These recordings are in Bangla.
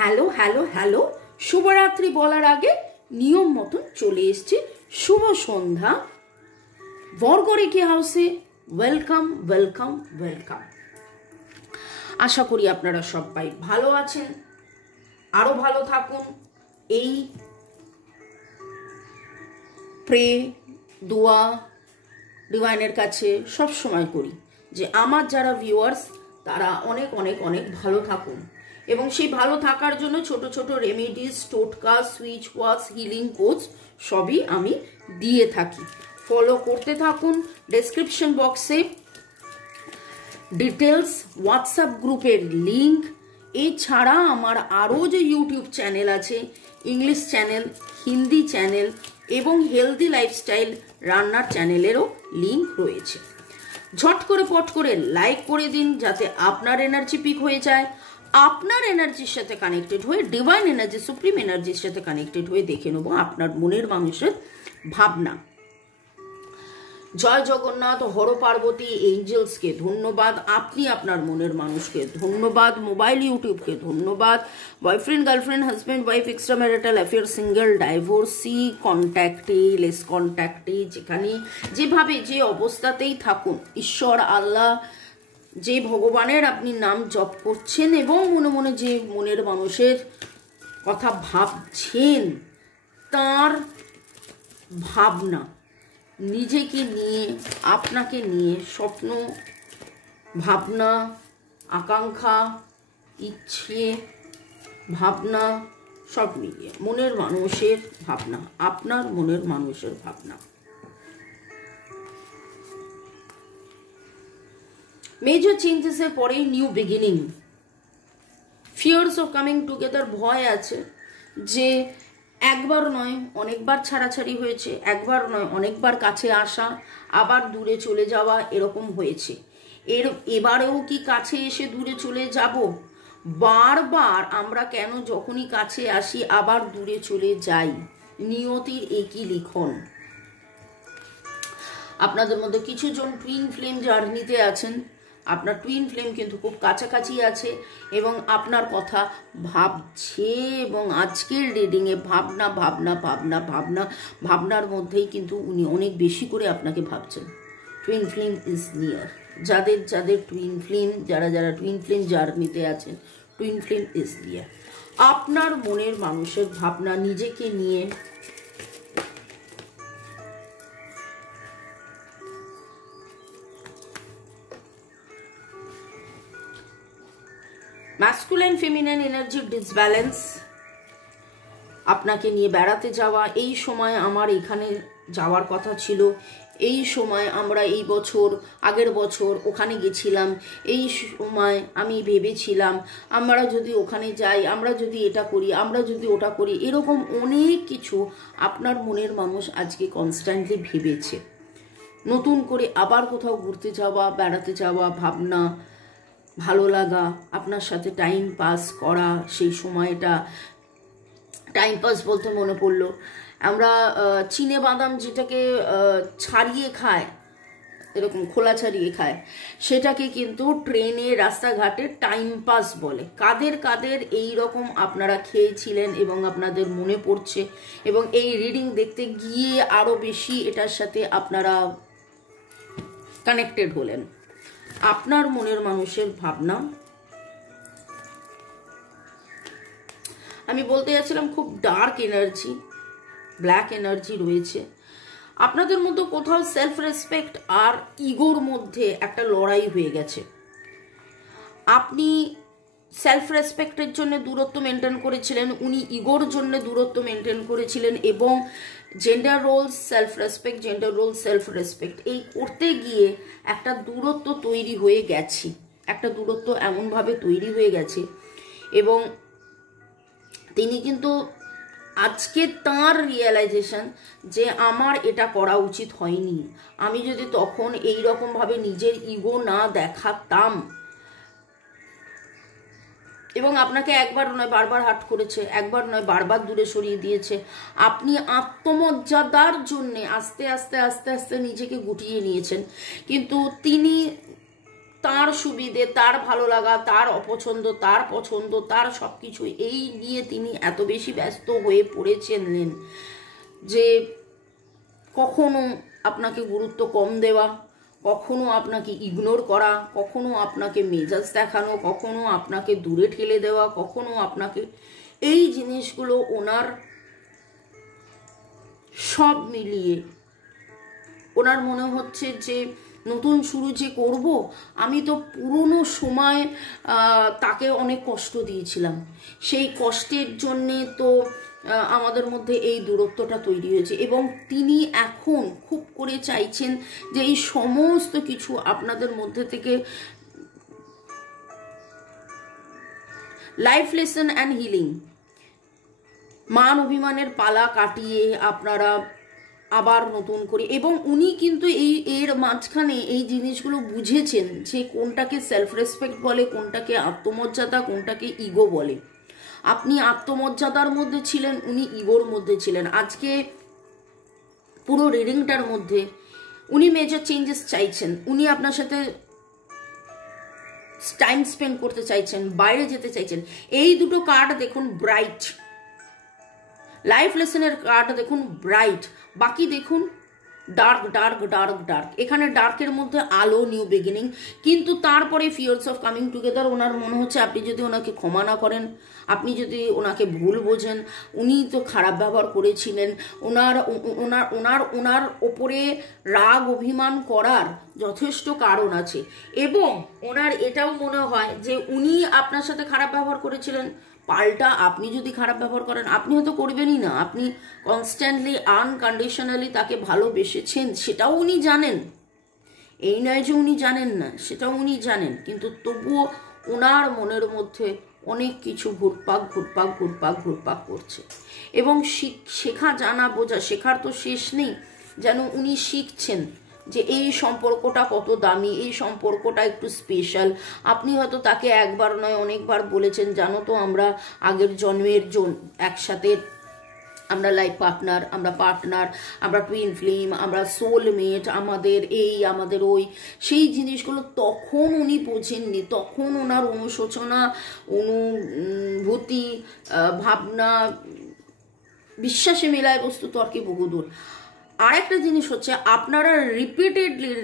হ্যালো হ্যালো হ্যালো, শুভরাত্রি বলার আগে নিয়ম মতন চলে এসছে শুভ সন্ধ্যা বর্গরেখি হাউসে। Welcome welcome welcome. আশা করি আপনারা সবাই ভালো আছেন, আরো ভালো থাকুন। এই প্রে দোয়া ডিভাইনের কাছে সব সময় করি যে আমার যারা ভিউয়ার্স তারা অনেক অনেক অনেক ভালো থাকুন, এবং সেই ভালো থাকার জন্য ছোট ছোট রেমেডিস, টোটকা, সুইচ ওয়াশ, হিলিং কোচ সবই আমি দিয়ে থাকি। ফলো করতে থাকুন। ডেসক্রিপশন বক্সে ডিটেলস, হোয়াটসঅ্যাপ গ্রুপের লিঙ্ক, এছাড়া আমার আরও যে ইউটিউব চ্যানেল আছে, ইংলিশ চ্যানেল, হিন্দি চ্যানেল এবং হেলদি লাইফস্টাইল রান্নার চ্যানেলেরও লিঙ্ক রয়েছে। ঝট করে পট করে লাইক করে দিন যাতে আপনার এনার্জি পিক হয়ে যায়। আপনার এনার্জির সাথে কানেক্টেড হয়ে ডিভাইন এনার্জি, সুপ্রিম এনার্জির সাথে কানেক্টেড হয়ে দেখে নেব আপনার মনের মানুষের ভাবনা। জয় জগন্নাথ, হর পার্বতী, এঞ্জেলসকে ধন্যবাদ, আপনি আপনার মনের মানুষকে ধন্যবাদ, মোবাইল ইউটিউবকে ধন্যবাদ, boyfriend girlfriend, husband wife, extra marital affair, single, divorcee, কন্ট্যাক্টে, লেস কন্ট্যাক্টে, যেখানে যেভাবে যে অবস্থাতেই থাকুন, ঈশ্বর, আল্লাহ, যে ভগবানের আপনি নাম জপ করছেন এবং মনে মনে যে মনের মানুষের কথা ভাবছেন, তার ভাবনা, নিজেকে নিয়ে, আপনাকে নিয়ে, স্বপ্ন, ভাবনা, আকাঙ্ক্ষা, ইচ্ছে, ভাবনা সব মিলিয়ে মনের মানুষের ভাবনা, আপনার মনের মানুষের ভাবনা। মেজর চেঞ্জেসের পরে new beginning, fears of coming together, ভয় আছে যে একবার নয় অনেকবার ছাড়াছাড়ি হয়েছে, একবার নয় অনেকবার কাছে আসা, আবার দূরে চলে যাওয়া, এরকম হয়েছে। এবারেও কি কাছে এসে দূরে চলে যাব? বারবার আমরা কেন যখনই কাছে আসি আবার দূরে চলে যাই? নিয়তির একই লিখন। আপনাদের মধ্যে কিছু জন টুইন ফ্লেম জার্নিতে আছেন, আপনার টুইন ফ্লেম কিন্তু খুব কাছাকাছি আছে এবং আপনার কথা ভাবছে, এবং আজকের রিডিংয়ে ভাবনা ভাবনা ভাবনা ভাবনা ভাবনার মধ্যেই কিন্তু উনি অনেক বেশি করে আপনাকে ভাবছেন। Twin flame is near. যাদের যাদের টুইন ফ্লেম, যারা টুইন ফ্লেম জার্নিতে আছেন, টুইন ফ্লেম ইজ নিয়ার। আপনার মনের মানুষের ভাবনা, নিজেকে নিয়ে ম্যাসকুলাইন ফেমিনাইন এনার্জির ডিসব্যালেন্স, আপনাকে নিয়ে বেড়াতে যাওয়া, এই সময় আমার এখানে যাওয়ার কথা ছিল, এই সময় আমরা এই বছর, আগের বছর ওখানে গেছিলাম, এই সময় আমি ভেবেছিলাম আমরা যদি ওখানে যাই, আমরা যদি এটা করি, আমরা যদি ওটা করি, এরকম অনেক কিছু আপনার মনের মানুষ আজকে কনস্ট্যান্টলি ভেবেছে। নতুন করে আবার কোথাও ঘুরতে যাওয়া, বেড়াতে যাওয়া, ভাবনা, ভালো লাগা, আপনার সাথে টাইম পাস করা, সেই সময়টা টাইম পাস বলতে মনে পড়লো, আমরা চিনে বাদাম যেটাকে ছাড়িয়ে খায়, এরকম খোলা ছাড়িয়ে খায়, সেটাকে কিন্তু ট্রেনে, রাস্তাঘাটে টাইম পাস বলে। কাদের কাদের এই রকম আপনারা খেয়েছিলেন এবং আপনাদের মনে পড়ছে, এবং এই রিডিং দেখতে গিয়ে আরো বেশি এটার সাথে আপনারা কানেক্টেড হলেন। আপনার মনের মানুষের ভাবনা, আমি বলতে যাচ্ছিলাম খুব ডার্ক এনার্জি, ব্ল্যাক এনার্জি রয়েছে আপনাদের মধ্যে। কোথাও সেলফ রেসপেক্ট আর ইগোর মধ্যে একটা লড়াই হয়ে গেছে। আপনি সেলফ রেসপেক্টের জন্য দূরত্ব মেনটেন করেছিলেন, উনি ইগোর জন্য দূরত্ব মেনটেন করেছিলেন, এবং gender role, self respect, gender role, self respect, এই করতে গিয়ে একটা দূরত্ব তৈরি হয়ে গেছে, একটা দূরত্ব এমনভাবে তৈরি হয়ে গেছে, এবং তিনি কিন্তু আজকে তার রিয়েলাইজেশন যে আমার এটা করা উচিত হয়নি, আমি যদি তখন এই রকম ভাবে নিজের ইগো না দেখাতাম, এবং আপনাকে একবার নয় বারবার হার্ট করেছে, একবার নয় বারবার দূরে সরিয়ে দিয়েছে। আপনি আত্মমর্যাদার জন্যে আস্তে আস্তে আস্তে আস্তে নিজেকে গুটিয়ে নিয়েছেন, কিন্তু তিনি তার সুবিধে, তার ভালো লাগা, তার অপছন্দ, তার পছন্দ, তার সব কিছু এই নিয়ে তিনি এত বেশি ব্যস্ত হয়ে পড়েছিলেন যে কখনো আপনাকে গুরুত্ব কম দেওয়া, কখনো আপনাকে ইগনোর করা, কখনো আপনাকে মেজাজ দেখানো, কখনো আপনাকে দূরে ঠেলে দেওয়া, কখনো আপনাকে, এই জিনিসগুলো ওনার সব মিলিয়ে ওনার মনে হচ্ছে যে নতুন শুরু যে করব, আমি তো পুরনো সময় তাকে অনেক কষ্ট দিয়েছিলাম, সেই কষ্টের জন্যে তো আমাদের মধ্যে এই দূরত্বটা তৈরি হয়েছে, এবং তিনি এখন খুব করে চাইছেন যে এই সমস্ত কিছু আপনাদের মধ্যে থেকে লাইফ লেসন অ্যান্ড হিলিং, মান অভিমানের পালা কাটিয়ে আপনারা আবার নতুন করে, এবং উনি কিন্তু এর মাঝখানে এই জিনিসগুলো বুঝেছেন যে কোনটাকে সেলফ রেসপেক্ট বলে, কোনটাকে আত্মমর্যাদা, কোনটাকে ইগো বলে। আপনি আত্মমর্যাদার মধ্যে ছিলেন, উনি ইগোর মধ্যে ছিলেন। আজকে পুরো রিডিংটার মধ্যে উনি মেজর চেঞ্জেস চাইছেন, উনি আপনার সাথে টাইম স্পেন্ড করতে চাইছেন, বাইরে যেতে চাইছেন। এই দুটো কার্ড দেখুন ব্রাইট, লাইফ লেসনের কার্ড দেখুন ব্রাইট, বাকি দেখুন ডার্ক ডার্ক ডার্ক ডার্ক। এখানে ডার্কের মধ্যে আলো, নিউ বিগিনিং, কিন্তু তারপরে ফিয়ার্স অফ কামিং টুগেদার। ওনার মনে হচ্ছে আপনি যদি ওনাকে ক্ষমা না করেন, আপনি যদি ওনাকে ভুল বোঝেন, উনি তো খারাপ ব্যবহার করেছিলেন, ওনার ওনার ওনার ওনার ওপরে রাগ অভিমান করার যথেষ্ট কারণ আছে, এবং ওনার এটাও মনে হয় যে উনি আপনার সাথে খারাপ ব্যবহার করেছিলেন, পাল্টা আপনি যদি খারাপ ব্যবহার করেন, আপনি হয়তো করবেনই না, আপনি কনস্ট্যান্টলি আনকন্ডিশনালি তাকে ভালোবেসেছেন, সেটাও উনি জানেন। এই নয় যে উনি জানেন না, সেটাও উনি জানেন, কিন্তু তবুও ওনার মনের মধ্যে অনেক কিছু ঘুরপাক ঘুরপাক ঘুরপাক ঘুরপাক করছে, এবং শেখা, জানা, বোঝা, শেখার তো শেষ নেই। যেন উনি শিখছেন যে এই সম্পর্কটা কত দামি, এই সম্পর্কটা একটু স্পেশাল। আপনি হয়তো তাকে একবার নয় অনেকবার বলেছেন, জানো তো আমরা আগের জন্মের একসাথে, আমরা লাইফ পার্টনার, আমরা টুইন ফ্লেম, আমরা সোলমেট, আমাদের এই আমাদের ওই, সেই জিনিসগুলো তখন উনি বোঝেননি। তখন ওনার অনুশোচনা, অনুভূতি, ভাবনা, বিশ্বাসে মেলায় বস্তু তর্কে বহুদূর। আর একটা জিনিস হচ্ছে, আপনারা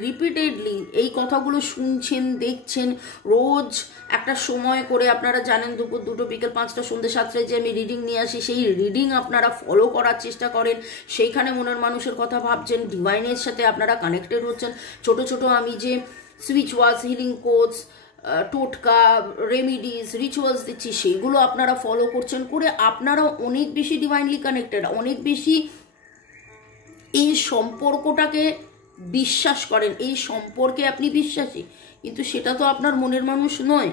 রিপিটেডলি এই কথাগুলো শুনছেন, দেখছেন, রোজ একটা সময় করে, আপনারা জানেন দুপুর 2টো, বিকেল 5টা, সন্ধ্যে 7টায় যে আমি রিডিং নিয়ে আসি, সেই রিডিং আপনারা ফলো করার চেষ্টা করেন, সেইখানে মনের মানুষের কথা ভাবছেন, ডিভাইনের সাথে আপনারা কানেক্টেড হচ্ছেন। ছোট ছোট আমি যে সুইচ ওয়াশ, হিলিং কোডস, টোটকা, রেমিডিস, রিচুয়ালস দিচ্ছি, সেইগুলো আপনারা ফলো করছেন, করে আপনারা অনেক বেশি ডিভাইনলি কানেক্টেড, অনেক বেশি এই সম্পর্কটাকে বিশ্বাস করেন, এই সম্পর্কে আপনি বিশ্বাসী, কিন্তু সেটা তো আপনার মনের মানুষ নয়।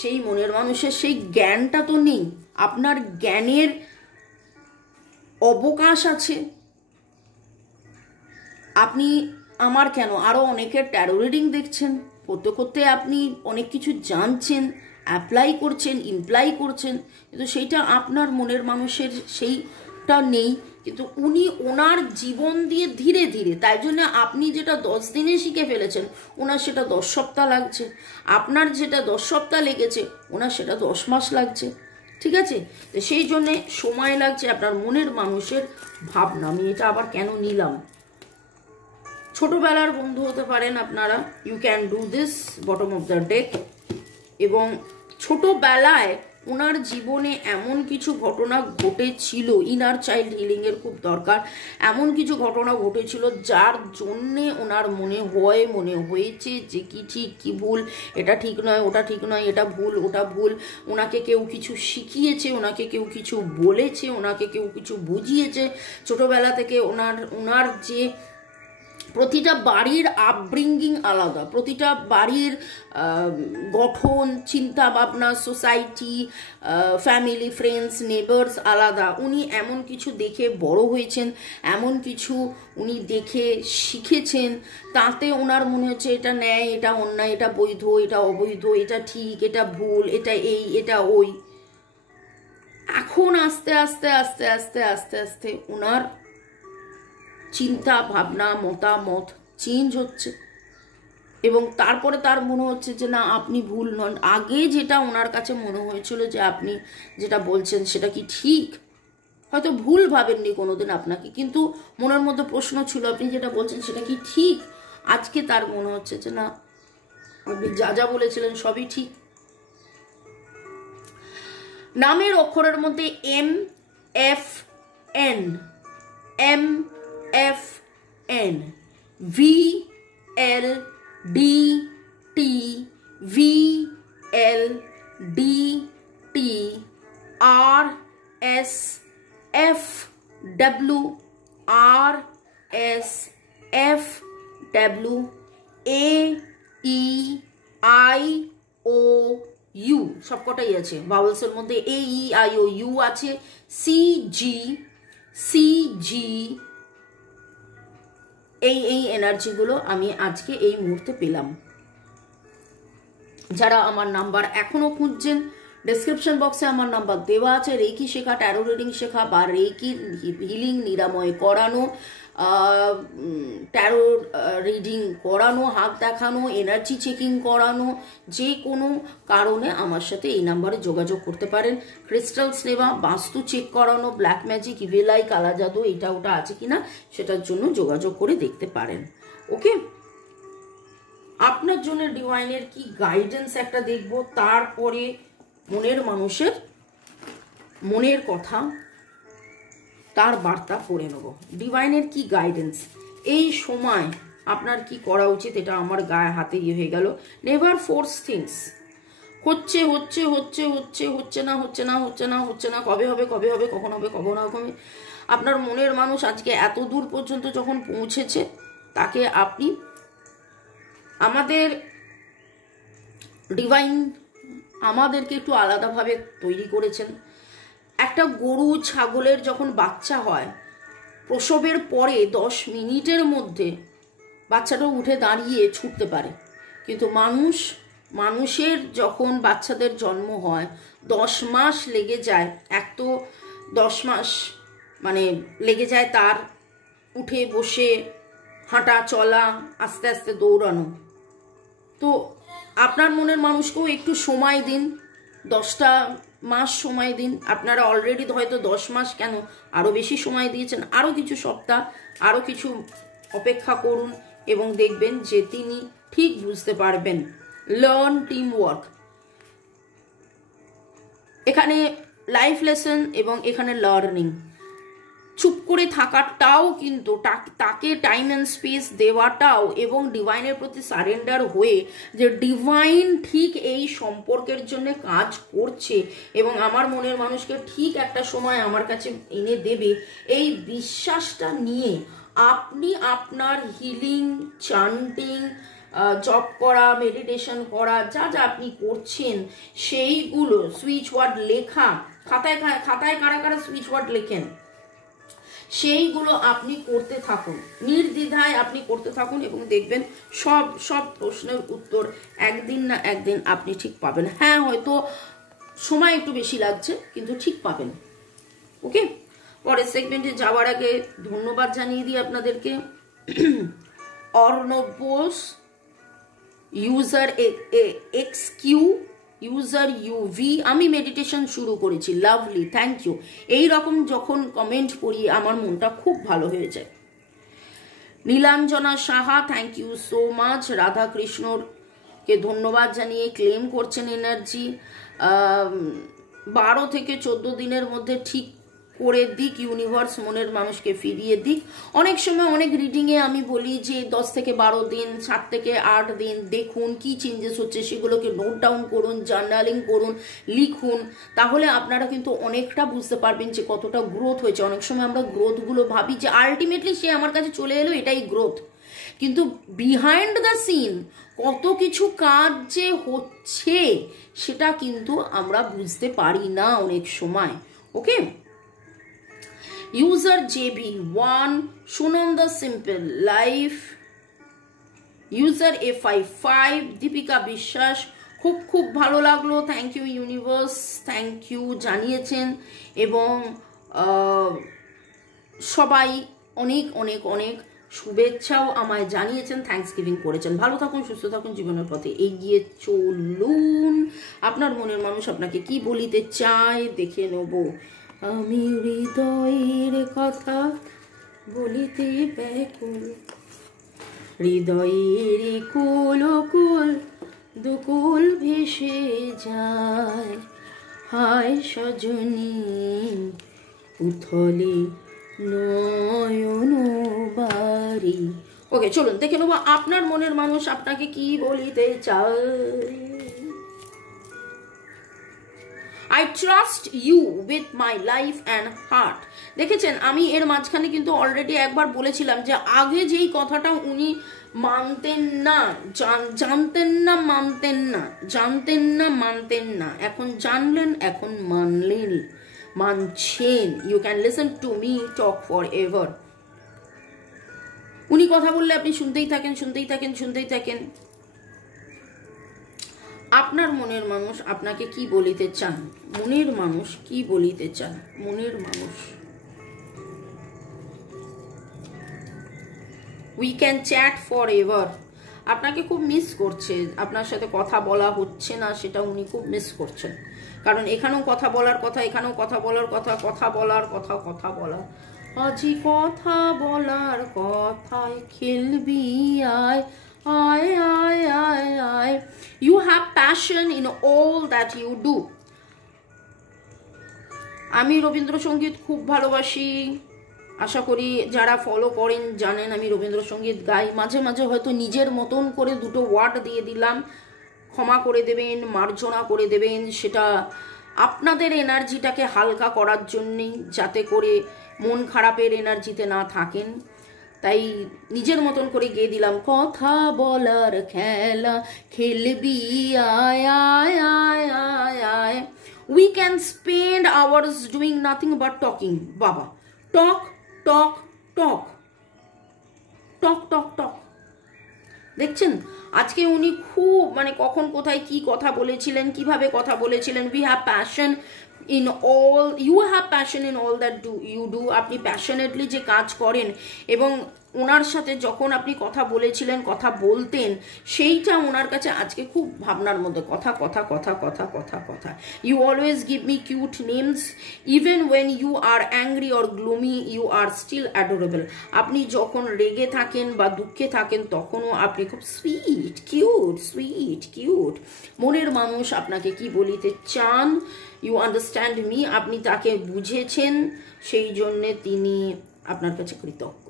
সেই মনের মানুষের সেই জ্ঞানটা তো নেই, আপনার জ্ঞানের অবকাশ আছে। আপনি আমার কেন আরও অনেকের ট্যারো রিডিং দেখছেন, করতে করতে আপনি অনেক কিছু জানছেন, অ্যাপ্লাই করছেন, ইমপ্লাই করছেন, কিন্তু সেইটা আপনার মনের মানুষের সেইটা নেই। কিন্তু উনি ওনার জীবন দিয়ে ধীরে ধীরে, তাই জন্য আপনি যেটা 10 দিনে শিখে ফেলেছেন, ওনার সেটা 10 সপ্তাহ লাগছে, আপনার যেটা 10 সপ্তাহ লেগেছে, ওনার সেটা 10 মাস লাগছে। ঠিক আছে, তো সেই জন্যে সময় লাগছে আপনার মনের মানুষের ভাবনা। আমি এটা আবার কেন নিলাম, ছোটবেলার বন্ধু হতে পারেন আপনারা, you can do this, bottom of the deck. এবং ছোটবেলায় ওনার জীবনে এমন কিছু ঘটনা ঘটেছিল, ইনার চাইল্ড হিলিংয়ের খুব দরকার, এমন কিছু ঘটনা ঘটেছিল যার জন্যে ওনার মনে হয়েছে যে কি ঠিক কি ভুল, এটা ঠিক নয়, ওটা ঠিক নয়, এটা ভুল, ওটা ভুল। ওনাকে কেউ কিছু শিখিয়েছে, ওনাকে কেউ কিছু বলেছে, ওনাকে কেউ কিছু বুঝিয়েছে। ছোটবেলা থেকে ওনার যে প্রতিটা বাড়ির আপব্রিঙ্গিং আলাদা, প্রতিটা বাড়ির গঠন, চিন্তা ভাবনা, সোসাইটি, ফ্যামিলি, ফ্রেন্ডস, নেবার্স আলাদা। উনি এমন কিছু দেখে বড় হয়েছেন, এমন কিছু উনি দেখে শিখেছেন, তাতে ওনার মনে হচ্ছে এটা ন্যায়, এটা অন্যায়, এটা বৈধ, এটা অবৈধ, এটা ঠিক, এটা ভুল, এটা এই, এটা ওই। এখন আস্তে আস্তে আস্তে আস্তে আস্তে আস্তে ওনার চিন্তা ভাবনা, মতামত চেঞ্জ হচ্ছে। এবং তারপরে তার মনে হচ্ছে যে না আপনি ভুল নন। আগে যেটা ওনার কাছে মনে হয়েছিল যে আপনি যেটা বলছেন সেটা কি ঠিক, হয়তো ভুল ভাবেননি কোনোদিন আপনাকে, কিন্তু মনের মধ্যে প্রশ্ন ছিল আপনি যেটা বলছেন সেটা কি ঠিক। আজকে তার মনে হচ্ছে যে না আপনি যা যা বলেছিলেন সবই ঠিক। নামের অক্ষরের মধ্যে M F N, M F N, V L D T, V L D T, R S F W, R S F W, A E I O U, সবকটাই আছে ভাওয়েলসের মধ্যে। A E I O U আছে, সি জি, সি জি, এই এনার্জিগুলো আমি আজকে এই মুহূর্তে পেলাম। যারা আমার নাম্বার এখনো খুঁজছেন, ডেসক্রিপশন বক্সে আমার নাম্বার দেওয়া আছে। রেকি শেখা, ট্যারো রিডিং শেখা বা রেকি হিলিং নিরাময় করানো, ট্যারো রিডিং করানো, হাত দেখানো, এনার্জি চেকিং করানো, যে কোনো কারণে আমার সাথে এই নাম্বারে যোগাযোগ করতে পারেন। ক্রিস্টালস নেওয়া, বাস্তু চেক করানো, ব্ল্যাক ম্যাজিক, ইভিলাই, কালা জাদু এটা ওটা আছে কিনা সেটার জন্য যোগাযোগ করে দেখতে পারেন। ওকে, আপনার জন্য ডিভাইনের কি গাইডেন্স একটা দেখব, তারপরে মনের মানুষের মনের কথা তার বার্তা পড়ে নেব। ডিভাইনের কি গাইডেন্স, এই সময় আপনার কি করা উচিত, এটা আমার গায়ে হাতে হয়ে গেল। নেভার ফোর্স থিংস, হচ্ছে হচ্ছে হচ্ছে হচ্ছে হচ্ছে না হচ্ছে না হচ্ছে না হচ্ছে না, কবে হবে কবে হবে, কখন হবে কখন হবে। আপনার মনের মানুষ আজকে এত দূর পর্যন্ত যখন পৌঁছেছে, তাকে আপনি, আমাদের ডিভাইন আমাদেরকে একটু আলাদাভাবে তৈরি করেছেন। একটা গরু ছাগলের যখন বাচ্চা হয়, প্রসবের পরে 10 মিনিটের মধ্যে বাচ্চাটা উঠে দাঁড়িয়ে ছুটতে পারে, কিন্তু মানুষের যখন বাচ্চাদের জন্ম হয় 10 মাস লেগে যায়। এক তো 10 মাস মানে লেগে যায় তার উঠে বসে হাঁটা চলা, আস্তে আস্তে দৌড়ানো। তো আপনার মনের মানুষকেও একটু সময় দিন, 10টা মাস সময় দিন। আপনারা অলরেডি হয়তো 10 মাস কেন আরও বেশি সময় দিয়েছেন, আরও কিছু সপ্তাহ, আরও কিছু অপেক্ষা করুন এবং দেখবেন যে তিনি ঠিক বুঝতে পারবেন। লার্ন টিম ওয়ার্ক, এখানে লাইফ লেসন এবং এখানে লার্নিং। চুপ করে থাকাটাও কিন্তু, তাকে টাইম অ্যান্ড স্পেস দেওয়াটাও, এবং ডিভাইনের প্রতি সারেন্ডার হয়ে যে ডিভাইন ঠিক এই সম্পর্কের জন্য কাজ করছে এবং আমার মনের মানুষকে ঠিক একটা সময় আমার কাছে এনে দেবে, এই বিশ্বাসটা নিয়ে আপনি আপনার হিলিং, চান্টিং, জপ করা, মেডিটেশন করা, যা যা আপনি করছেন সেইগুলো, সুইচ ওয়ার্ড লেখা, খাতায় কারা কারা সুইচ ওয়ার্ড লেখেন, সেইগুলো আপনি করতে থাকুন, নির্দ্বিধায় আপনি করতে থাকুন এবং দেখবেন সব প্রশ্নের উত্তর একদিন না একদিন আপনি ঠিক পাবেন। হ্যাঁ, হয়তো সময় একটু বেশি লাগছে, কিন্তু ঠিক পাবেন। ওকে, পরের সেগমেন্টে যাওয়ার আগে ধন্যবাদ জানিয়ে দিই আপনাদেরকে। Arnab Bose, user Xq, user UV, আমি মেডিটেশন শুরু করেছি, লাভলি, থ্যাংক ইউ। এইরকম যখন কমেন্ট পড়ি আমার মনটা খুব ভালো হয়ে যায়। Nilanjana Saha, thank you so much. রাধাকৃষ্ণকে ধন্যবাদ জানিয়ে ক্লেম করছেন এনার্জি। 12 থেকে 14 দিনের মধ্যে ঠিক করে দিক ইউনিভার্স, মনের মানুষকে ফিরিয়ে দিক। অনেক সময় অনেক রিডিংয়ে আমি বলি যে 10 থেকে 12 দিন, 7 থেকে 8 দিন দেখুন কি চেঞ্জেস হচ্ছে, সেগুলোকে নোট ডাউন করুন, জার্নালিং করুন, লিখুন, তাহলে আপনারা কিন্তু অনেকটা বুঝতে পারবেন যে কতটা গ্রোথ হয়েছে। অনেক সময় আমরা গ্রোথগুলো ভাবি যে আলটিমেটলি সে আমার কাছে চলে এলো, এটাই গ্রোথ, কিন্তু বিহাইন্ড দ্য সিন কত কিছু কাজ যে হচ্ছে সেটা কিন্তু আমরা বুঝতে পারি না অনেক সময়। Okay, user JB1, Sunanda simple life, user A55, Dipika Biswas, খুব ভালো লাগলো, thank you universe, thank you জানিয়েছেন এবং সবাই অনেক অনেক অনেক শুভেচ্ছাও আমায় জানিয়েছেন, থ্যাঙ্কস গিভিং করেছেন। ভালো থাকুন, সুস্থ থাকুন, জীবনের পথে এগিয়ে চলুন। আপনার মনের মানুষ আপনাকে কি বলিতে চায় দেখে নেব। আমি হৃদয়ের কথা বলিতে ব্যাকুল, হৃদয়ের কুল কুল দুকুল ভেসে যায়, হায় সজনী উথলে নয়ন বাড়ি। ওকে, চলুন দেখে নেবো আপনার মনের মানুষ আপনাকে কি বলিতে চায়। I trust you with my life and heart. দেখেছেন, আমি এর মাঝখানে কিন্তু অলরেডি একবার বলেছিলাম যে আগে যেই কথাটা উনি মানতেন না, জানতেন না, মানতেন না, জানতেন না, মানতেন না, এখন জানলেন, এখন মানলেন, মানছেন। You can listen to me talk forever. উনি কথা বললে আপনি শুনতেই থাকেন, শুনতেই থাকেন, শুনতেই থাকেন। আপনার মনের মানুষ আপনাকে কি বলিতে চান, মনের মানুষ কি বলিতে চান, মনের মানুষ। We can chat for ever. আপনাকে খুব মিস করছে, আপনার সাথে কথা বলা হচ্ছে না, সেটা উনি খুব মিস করছেন। কারণ এখানেও কথা বলার কথা, এখানেও কথা বলার কথা, কথা বলার কথা, কথা বলা। আজি কথা বলার কথায় খেলবি আয়, আয় আয় আয় আয়। You have passion in all that you do. আমি রবীন্দ্রসঙ্গীত খুব ভালোবাসি, আশা করি যারা ফলো করেন জানেন আমি রবীন্দ্রসঙ্গীত গাই। মাঝে মাঝে হয়তো নিজের মতন করে দুটো ওয়ার্ড দিয়ে দিলাম, ক্ষমা করে দেবেন, মার্জনা করে দেবেন। সেটা আপনাদের এনার্জিটাকে হালকা করার জন্যেই, যাতে করে মন খারাপের এনার্জিতে না থাকেন। তাই নিজের মতন করে গেয়ে দিলাম, কথা বলার খেলা খেলবি আয় আয় আয় আয় আয়। We can spend hours doing nothing but talking. বাবা, টক টক টক টক টক টক। দেখছেন আজকে উনি খুব মানে কখন কোথায় কি কথা বলেছিলেন, কিভাবে কথা বলেছিলেন। We have passion in all, you have passion in all that you do. আপনি প্যাশনেটলি যে কাজ করেন, এবং ওনার সাথে যখন আপনি কথা বলেছিলেন, কথা বলতেন, সেইটা ওনার কাছে আজকে খুব ভাবনার মধ্যে। কথা কথা কথা কথা কথা কথা। You always give me cute names. Even when you are angry or gloomy, you are still adorable. আপনি যখন রেগে থাকেন বা দুঃখে থাকেন তখনও আপনি খুব সুইট, কিউট, সুইট, কিউট। মনের মানুষ আপনাকে কি বলিতে চান, ইউ আন্ডারস্ট্যান্ড মি, আপনি তাকে বুঝেছেন, সেই জন্যে তিনি আপনার কাছে কৃতজ্ঞ।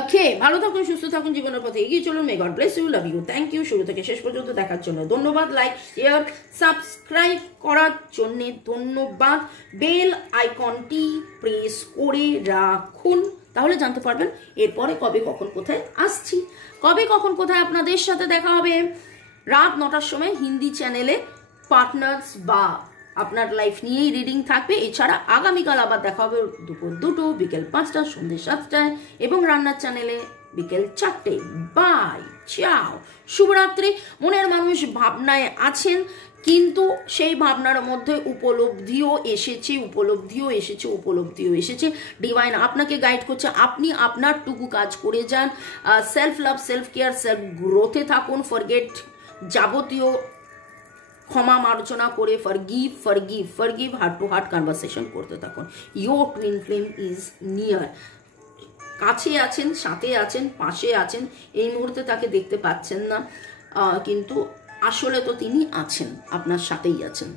ওকে, ভালো থাকুন, সুস্থ থাকুন, জীবনের পথে এগিয়ে চলুন। May God bless you, love you, thank you. শুরু থেকে শেষ পর্যন্ত দেখার জন্য ধন্যবাদ। লাইক, শেয়ার, সাবস্ক্রাইব করার জন্য ধন্যবাদ। বেল আইকনটি প্রেস করে রাখুন, তাহলে জানতে পারবেন এরপরে কবে কখন কোথায় আসছি, কবে কখন কোথায় আপনাদের সাথে দেখা হবে। রাত 9টার সময় হিন্দি চ্যানেলে পার্টনার্স বা আপনার লাইফ নিয়েই রিডিং থাকবে। এছাড়া আগামীকাল আবার দেখা হবে দুপুর 2টো, বিকেল 5টা, সন্ধ্যে 7টায়, এবং রান্নার চ্যানেলে বিকেল 4টে। বাই, চাও, শুভরাত্রি। মনের মানুষ ভাবনায় আছেন, কিন্তু সেই ভাবনার মধ্যে উপলব্ধিও এসেছে, উপলব্ধিও এসেছে, উপলব্ধিও এসেছে। ডিভাইন আপনাকে গাইড করছে, আপনি আপনার টুকু কাজ করে যান। Self love, self care, self গ্রোথে থাকুন। ফরগেট যাবতীয় ক্ষমা মার্জনা করে forgive forgive forgive, heart to heart conversation করতে থাকুন। Your twin flame is near. কাছে আছেন, সাথে আছেন, পাশে আছেন। এই মুহূর্তে তাকে দেখতে পাচ্ছেন না, কিন্তু আসলে তো তিনি আছেন, আপনার সাথেই আছেন।